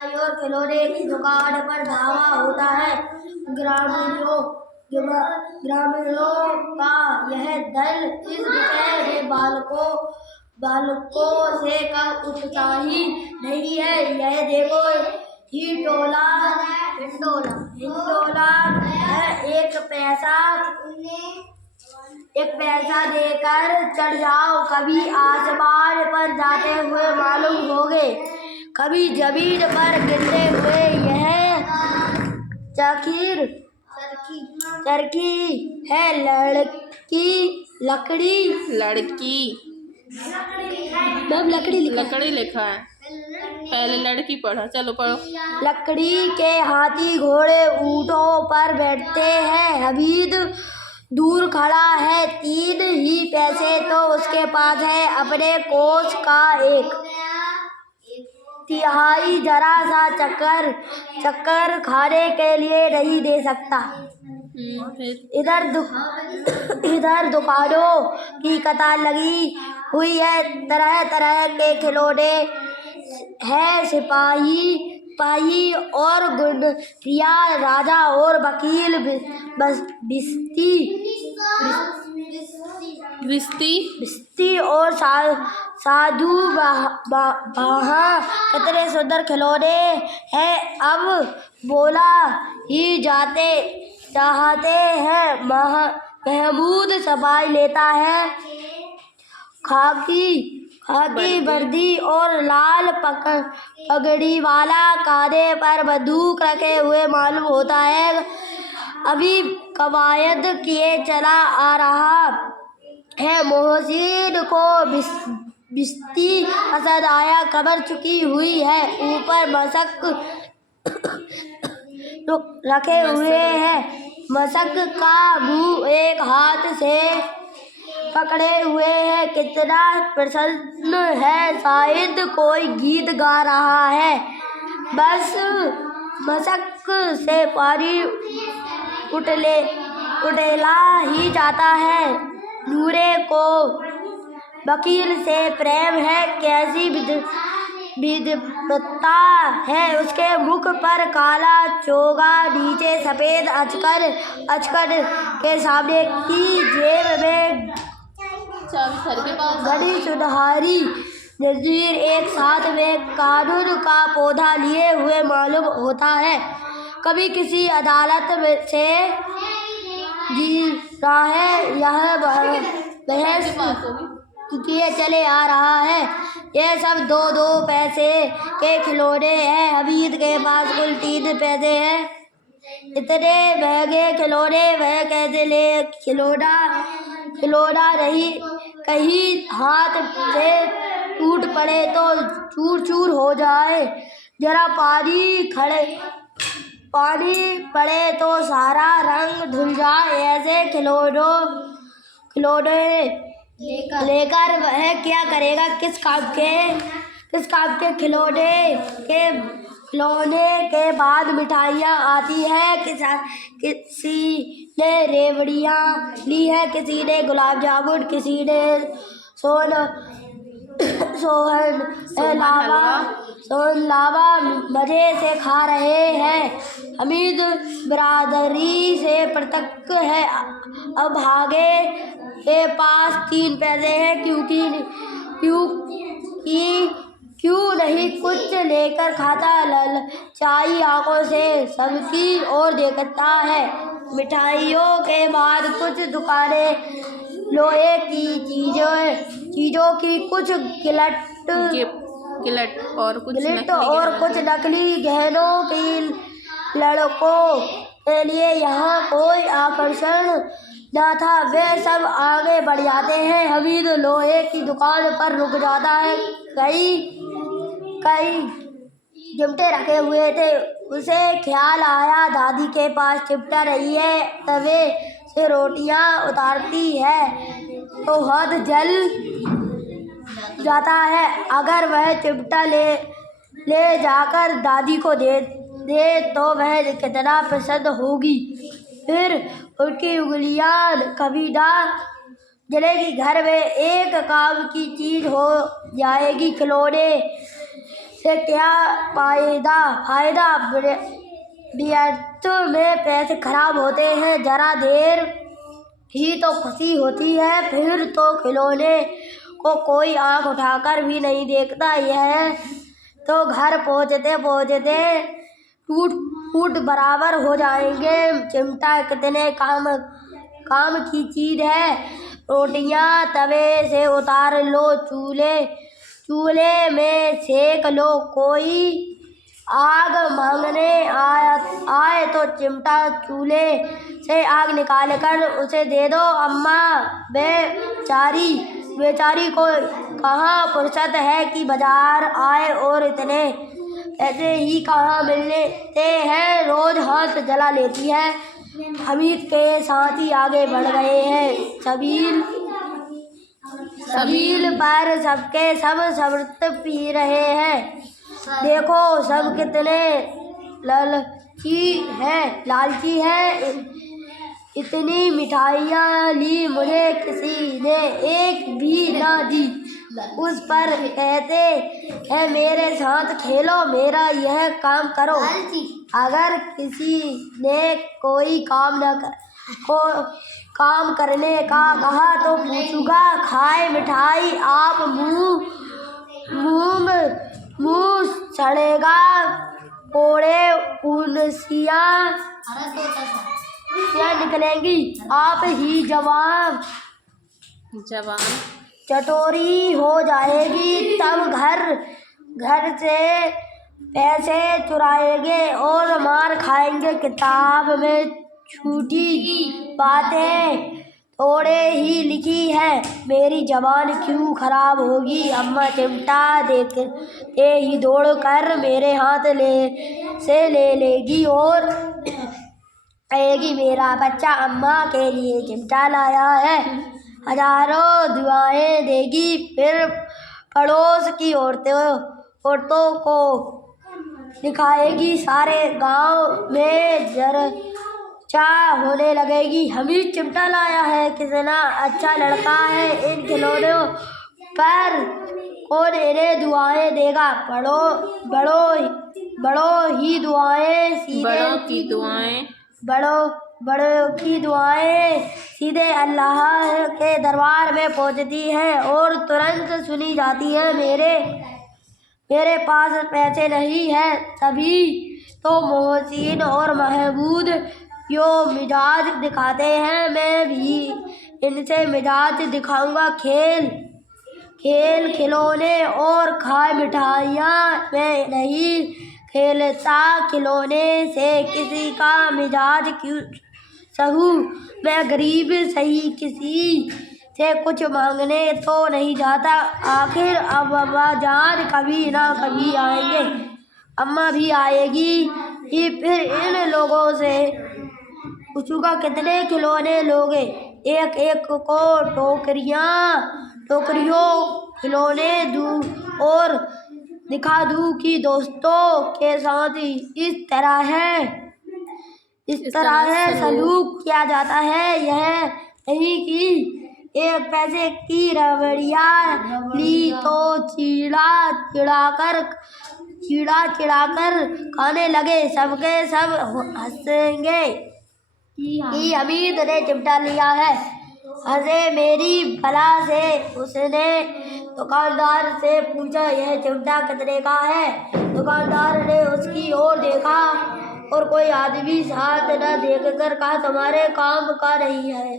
और खिलौने की दुकान पर धावा होता है। ग्रामीणों ग्रामीणों का यह दल इस विषय में बालकों से कम उत्साही नहीं है। यह देखो, हिंडोला है। एक पैसा देकर चढ़ जाओ, कभी आसमान पर जाते हुए मालूम होगे, कभी जमीन पर गिरते हुए। यह चरखी है। लकड़ी लिखा है, पहले लड़की पढ़ा, चलो पढ़ो। लकड़ी के हाथी घोड़े ऊंटों पर बैठते हैं। हमीद दूर खड़ा है, 3 ही पैसे तो उसके पास है। अपने कोष का 1/3 जरा सा चक्कर खाने के लिए नहीं दे सकता। इधर दुकानों की कतार लगी हुई है। तरह तरह के खिलौने हैं। सिपाही और गुंडरिया, राजा और वकील, बिस्ती और साधु वहाँ कितने सुंदर खिलौने हैं। अब बोला ही चाहते हैं। महमूद सफाई लेता है। खाकी वर्दी और लाल पगड़ी वाला, कांधे पर बंदूक रखे हुए मालूम होता है। अभी कवायद किए चला आ रहा है। मोहसिन को बिस्ती पसंद आया। कमर झुकी हुई है, ऊपर मशक रखे हुए हैं। मशक का मुंह एक हाथ से पकड़े हुए है। कितना प्रसन्न है, शायद कोई गीत गा रहा है। बस मशक से पानी उड़ेला ही जाता है। नूरे को वकील से प्रेम है। कैसी विद्वता है उसके मुख पर। काला चोगा, नीचे सफेद अचकन के सामने की जेब में घड़ी सुनहरी जंजीर। एक साथ में कानून का पौधा लिए हुए मालूम होता है। कभी किसी अदालत से जी रहा है। यह बहस किए चले आ रहा है। यह सब 2-2 पैसे के खिलौने हैं। हमीद के पास कुल 3 पैसे हैं। इतने महंगे खिलौने वह कैसे ले? खिलौना नहीं, कहीं हाथ से टूट पड़े तो चूर चूर हो जाए। जरा पानी पड़े तो सारा रंग धुल जाए। ऐसे खिलौने लेकर वह क्या करेगा? किस काम के? खिलौने के बाद मिठाइयाँ आती है। किसी ने रेवड़ियाँ ली है, किसी ने गुलाब जामुन, किसी ने सोन लावा मजे से खा रहे हैं। हमीद बिरादरी से पृथक है। अब भागे के पास 3 पैसे हैं। क्यों नहीं कुछ लेकर खाता? ललचाई आंखों से सबकी ओर देखता है। मिठाइयों के बाद कुछ दुकानें लोहे की चीजों की, कुछ गिलट और कुछ नकली गहनों की। लड़कों के लिए यहाँ कोई आकर्षण न था। वे सब आगे बढ़ जाते हैं। हमीद लोहे की दुकान पर रुक जाता है। कई चिमटे रखे हुए थे। उसे ख्याल आया, दादी के पास चिमटा नहीं है। तवे से रोटियां उतारती है तो हाथ जल जाता है। अगर वह चिमटा ले जाकर दादी को दे तो वह कितना प्रसन्न होगी। फिर उनकी उंगलियां कभी ना जलेगी। घर में एक काम की चीज हो जाएगी। खिलौने से क्या फायदा व्यर्थ में पैसे खराब होते हैं। जरा देर ही तो खुशी होती है, फिर तो खिलौने को कोई आंख उठाकर भी नहीं देखता। यह तो घर पहुँचते पहुँचते टूट बराबर हो जाएंगे। चिमटा कितने काम की चीज है। रोटियां तवे से उतार लो, चूल्हे में सेक लो। कोई आग मांगने आए तो चिमटा चूल्हे से आग निकाल कर उसे दे दो। अम्मा बेचारी को कहाँ फुर्सत है कि बाजार आए, और इतने ऐसे ही कहाँ मिलते हैं। रोज हाथ जला लेती है। हमीद के साथी आगे बढ़ गए हैं। सबील पर सबके सब शरबत पी रहे हैं। देखो सब कितने लालची है। इतनी मिठाइयाँ ली, मुझे किसी ने एक भी ना दी। उस पर कहते हैं मेरे साथ खेलो, मेरा यह काम करो। अगर किसी ने कोई काम करने का कहा तो पूछूंगा, खाए मिठाई आप मुंह सड़ेगा। कोड़े उनसियाँ निकलेंगी, आप ही जवान चटोरी हो जाएगी। तब घर से पैसे चुराएंगे और मार खाएंगे। किताब में छूटी बातें थोड़े ही लिखी है, मेरी जबान क्यों खराब होगी। अम्मा चिमटा देखते ही दौड़ कर मेरे हाथ ले लेगी और कहेगी, मेरा बच्चा अम्मा के लिए चिमटा लाया है। हजारों दुआएं देगी। फिर पड़ोस की औरतों को दिखाएगी। सारे गांव में चर्चा होने लगेगी, हमीद चिमटा लाया है, कितना अच्छा लड़का है। इन खिलौनों पर कौन इन्हें दुआएं देगा। बड़ों की दुआएं सीधे अल्लाह के दरबार में पहुंचती हैं और तुरंत सुनी जाती है। मेरे पास पैसे नहीं है, तभी तो मोहसिन और महमूद यो मिजाज दिखाते हैं। मैं भी इनसे मिजाज दिखाऊंगा। खेल खिलौने और खाए मिठाइयाँ मैं नहीं खेलता। खिलौने से किसी का मिजाज क्यों सहूं। मैं गरीब सही, किसी से कुछ मांगने तो नहीं जाता। आखिर अब्बा जान कभी ना कभी आएंगे, अम्मा भी आएगी ही। फिर इन लोगों से पूछूंगा, कितने खिलौने लोगे। एक एक को टोकरियों खिलौने दूं और दिखा दूं कि दोस्तों के साथ इस तरह सलूक किया जाता है। यह नहीं कि एक पैसे की रबड़िया ली तो चिढ़ाकर खाने लगे। सबके सब हंसेंगे कि हमीद ने चिमटा लिया है। हंसे मेरी भला से। उसने दुकानदार से पूछा, यह चिमटा कितने का है। दुकानदार ने उसकी ओर देखा और कोई आदमी साथ न देखकर कहा, तुम्हारे काम का नहीं है,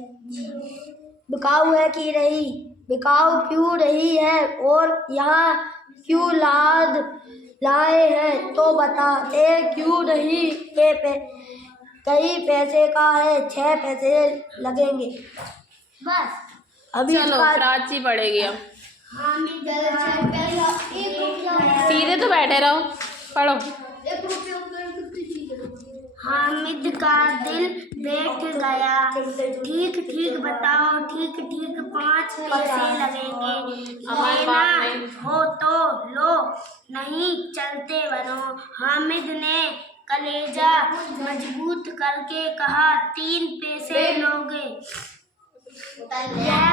बिकाऊ है कि नहीं। बिकाऊ क्यों नहीं है और यहाँ क्यों लाए हैं तो बताते क्यों नहीं। कई पैसे का है, 6 पैसे लगेंगे बस। अभी चलो प्राची पड़ेगी अब। सीधे तो बैठे रहो, पढ़ो। हामिद का दिल बैठ गया। ठीक ठीक बताओ, ठीक ठीक 5 पैसे लगेंगे। लेना हो तो लो, नहीं चलते बनो। हामिद ने कलेजा मजबूत करके कहा, 3 पैसे लोगे। यह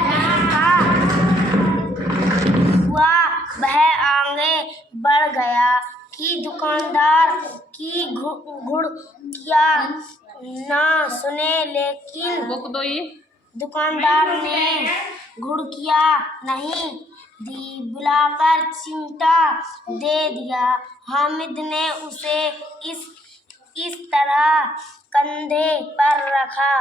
हुआ वह आगे बढ़ गया कि दुकानदार की घुड़किया ना सुने, लेकिन बुक दो ये। दुकानदार ने घुड़किया नहीं दी, बुलाकर चिमटा दे दिया। हामिद ने उसे इस तरह कंधे पर रखा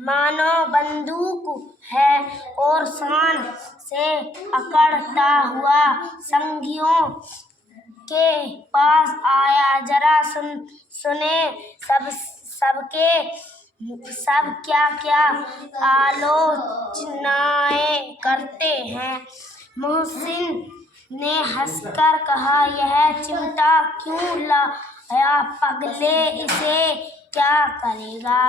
मानो बंदूक है और शान से अकड़ता हुआ संगियों के पास आया। जरा सुने सब क्या आलोचनाएं करते हैं। मोहसिन ने हंसकर कहा, यह चिमटा क्यों लाया पगले, इसे क्या करेगा?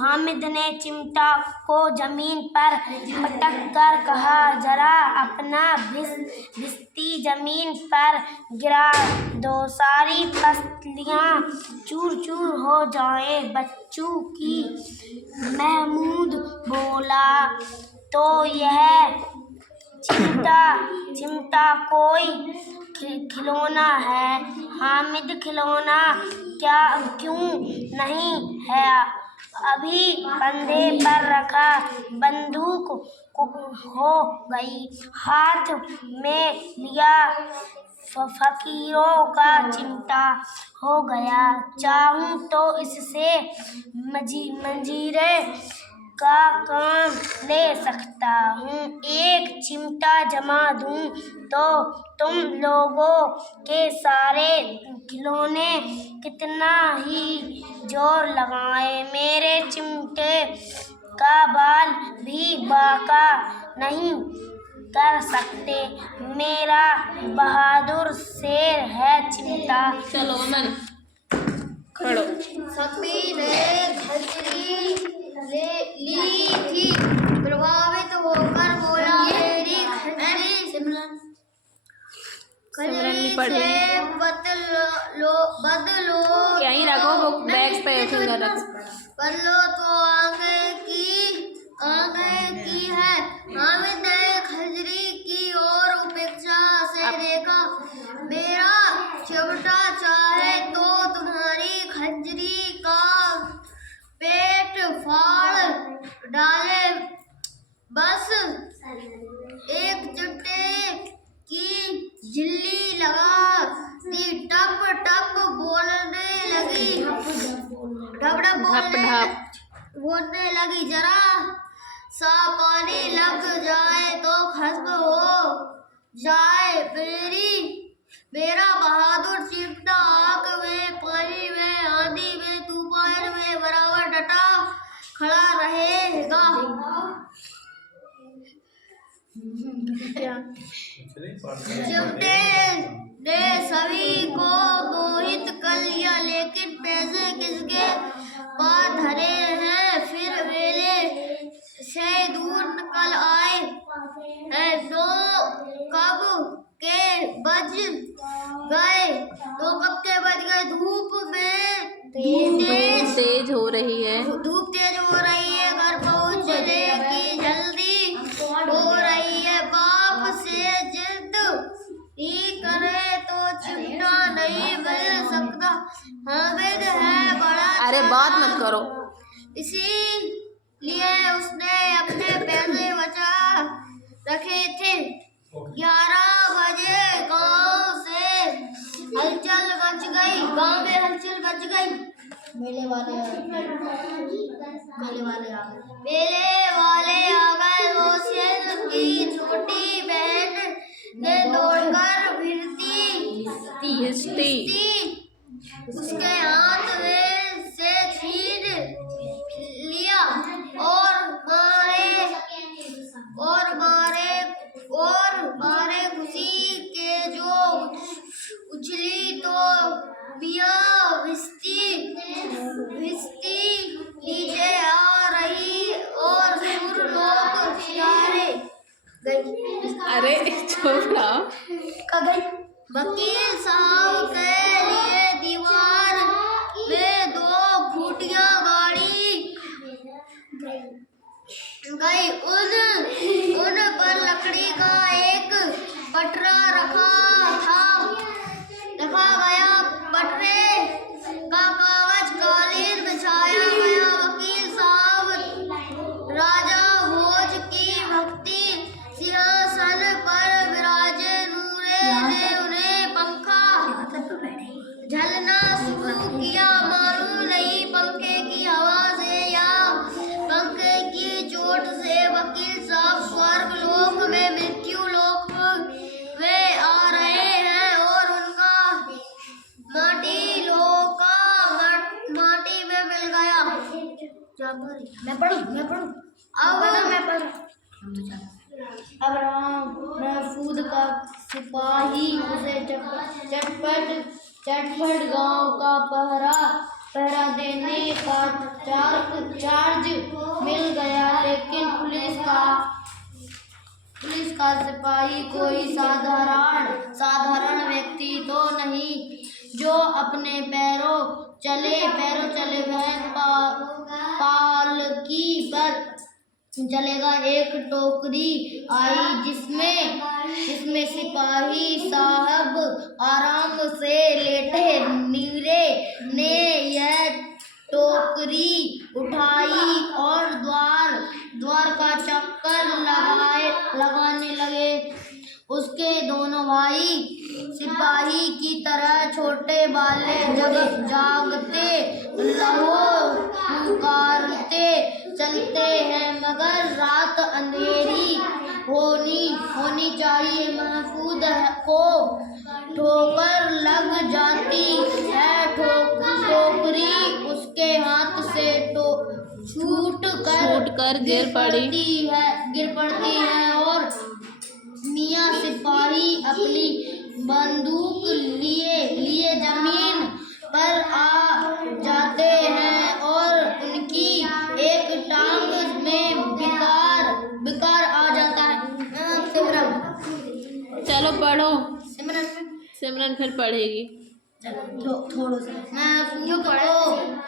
हामिद ने चिमटा को जमीन पर पटक कर कहा, जरा अपना भिश्ती जमीन पर गिरा दो, सारी पसलियां चूर चूर हो जाए बच्चों की। महमूद बोला, तो यह चिमटा कोई खिलौना है? हामिद, खिलौना क्यों नहीं है, अभी कंधे पर रखा बंदूक हो गई। हाथ में लिया फकीरों का चिमटा हो गया। चाहूं तो इससे मंजीरे का काम ले सकता हूँ, एक चिमटा जमा दूं तो तुम लोगों के सारे खिलौने कितना ही जोर लगाए, मेरे चिमटे का बाल भी बांका नहीं कर सकते। मेरा बहादुर शेर है चिमटा। चलो अमन खड़ो। सखी ने खजरी ली थी, प्रभावित होकर बोला, मेरी खजरी सिमरन खजरी नहीं पढ़े। से बदलो यहीं रखो, बुक बैग पे फिंगर रख। बदलो तो आगे की है। हामिद ने खजरी की ओर उपेक्षा से देखा, मेरा चिमटा चाहे तो तुम्हारी खजरी का पेट फाड़ डाले, बस एक चिमटे की झिल्ली लगा दी, टप टप बोलने लगी, बोलने लगी, जरा सा पानी लग जाए तो खत्म हो जाए मेरा बहादुर चिमटा। आग में, पानी में, आंधी में, तूफान में बराबर डटा खड़ा रहेगा। चिमटे ने सभी को मोहित कर लिया, लेकिन पैसे किसके पास धरे हैं? फिर मेले से दूर निकल आए हैं। दो कब के बज गए, धूप तेज हो रही है, घर पहुँचने की जल्दी हो रही है। बाप से जिद ही करे तो चिमटा नहीं मिल सकता। हामिद है बड़ा, अरे बात मत करो। इसीलिए उसने अपने पैसे बचा रखे थे। 11 बजे गांव में हलचल मच गई। मेले वाले आ गए। मोहसिन की छोटी बहन ने दौड़कर भिश्ती उसके हाथ में से छीन लिया और मारे खुशी के जो उछली तो मियां भिश्ती नीचे आ रही और सुर लोग चिल्लाए गई। अरे चुप रहो। वकील साहब के लिए दीवार में 2 खूंटियां गाड़ी गई। उन पर लकड़ी का एक पटरा रखा गया, पटरे का कागज कालीन बिछाया गया। वकील साहब राजा भोज की भक्ति सिंहासन पर विराजे, नूरे ने उन्हें पंखा झलना शुरू किया। मालूम नहीं पंखे की हवा से या पंखे की चोट से वकील साहब स्वर्ग लोक में मृत्यु लोक वे आ रहे हैं और उनका माटी में मिल गया। मैं पढ़ूं अब्राहम महफूज का सिपाही उसे चटपट गांव का पहरा देने का चार्ज मिल गया, लेकिन पुलिस का सिपाही कोई साधारण व्यक्ति तो नहीं जो अपने पैरों चले भैंस पालकी पर चलेगा। एक टोकरी आई जिसमें सिपाही साहब आराम से लेटे। नीरे ने यह टोकरी उठाई और द्वार का चक्कर लगाने लगे। उसके दोनों भाई सिपाही की तरह छोटे बाले जागते लहो पुकारते चलते हैं, मगर रात अंधेरी होनी चाहिए। महफूज को ठोकर लग जाती है, टोकरी उसके हाथ से छूट कर गिर पड़ती है और मियाँ सिपाही अपनी बंदूक लिए जमीन पर आ जाते हैं और उनकी एक टांग में विकार आ जाता है। चलो पढ़ो। सिमरन सिमरन फिर पढ़ेगी। थोड़ा सा।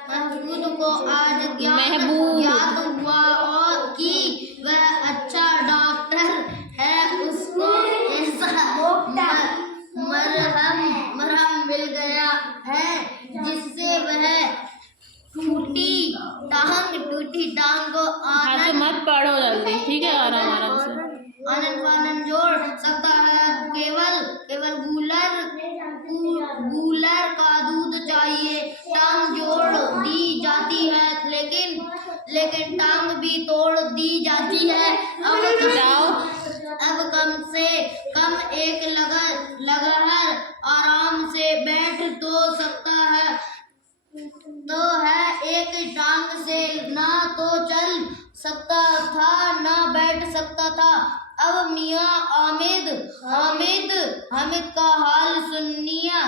महफूज को आज ज्ञात हुआ और कि वह अच्छा डॉक्टर है। उसको ऐसा मरहम मिल गया है जिससे वह टूटी टांग को मत पढ़ो जल्दी, ठीक है? आराम से आनंद जोड़ सकता है। केवल गूलर का दूध चाहिए। टांग जोड़ दी जाती है, लेकिन टांग भी तोड़ दी जाती है। अब कम से कम एक लगहर आराम से बैठ तो सकता है, एक टांग से ना तो चल सकता था ना बैठ सकता था। अब मियाँ हामिद का हाल सुनिए।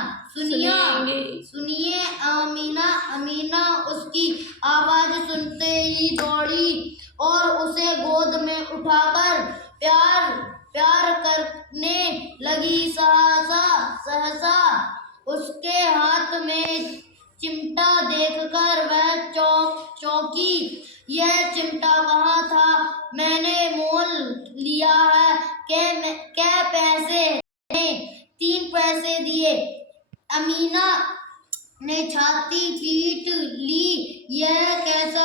अमीना उसकी आवाज सुनते ही दौड़ी और उसे गोद में उठाकर प्यार करने लगी। सहसा उसके हाथ में चिमटा देखकर वह चौंकी। यह चिमटा कहाँ था? मैंने मोल लिया है। क्या पैसे? 3 पैसे दिए। अमीना ने छाती पीट ली। यह कैसा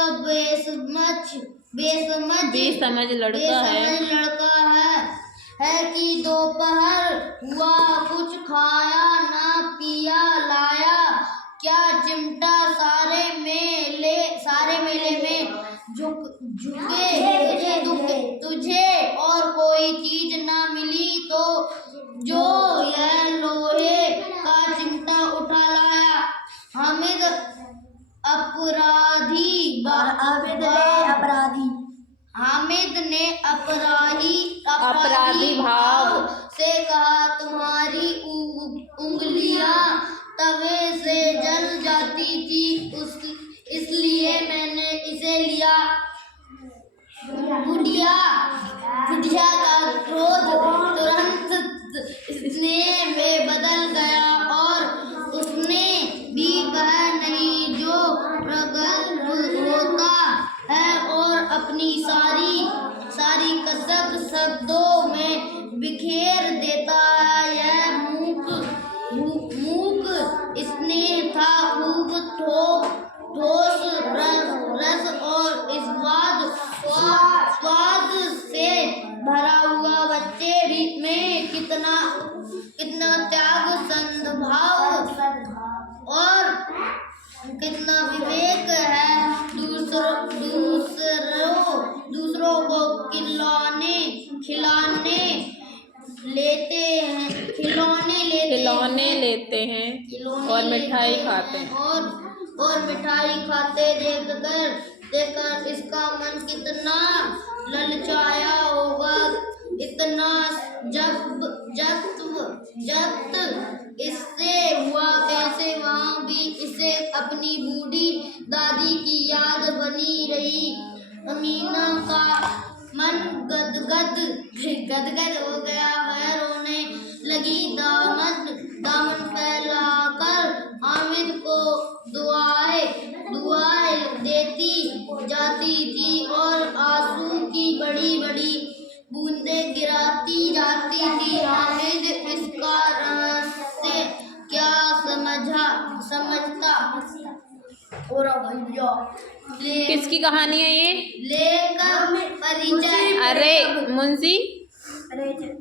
बेसमझ लड़का है कि दोपहर हुआ, कुछ खाया ना पिया लाया। क्या चिमटा सारे मेले में झुके तुझे और कोई चीज ना मिली तो जो यह लोहे का चिमटा उठा लाया। हामिद ने अपराधी भाव से कहा, तुम्हारी उंगलियां तवे से जल जाती थी, इसलिए मैंने इसे लिया। बुढ़िया का क्रोध तुरंत स्नेह में बदल गया और उसने भी वह नहीं जो प्रगल्भ होता है और अपनी सारी कसक शब्दों में बिखेर देता ठोस रस और स्वाद से भरा हुआ बच्चे में कितना त्याग, सद्भाव और कितना विवेक है। दूसरों को खिलौने लेते हैं और मिठाई खाते हैं। और मिठाई खाते देखकर इसका मन कितना ललचाया होगा। इतना जब्त इससे हुआ कैसे? वहाँ भी इसे अपनी बूढ़ी दादी की याद बनी रही। अमीना का मन गदगद हो गया। वह रोने लगी। दामन फैलाकर हामिद को दुआएं देती जाती थी और आंसू की बड़ी बड़ी बूंदें गिराती जाती थी। हामिद इसका रहस्य क्या समझता? और भैया किसकी कहानी है ये? लेकर परिचय। अरे मुंशी प्रेम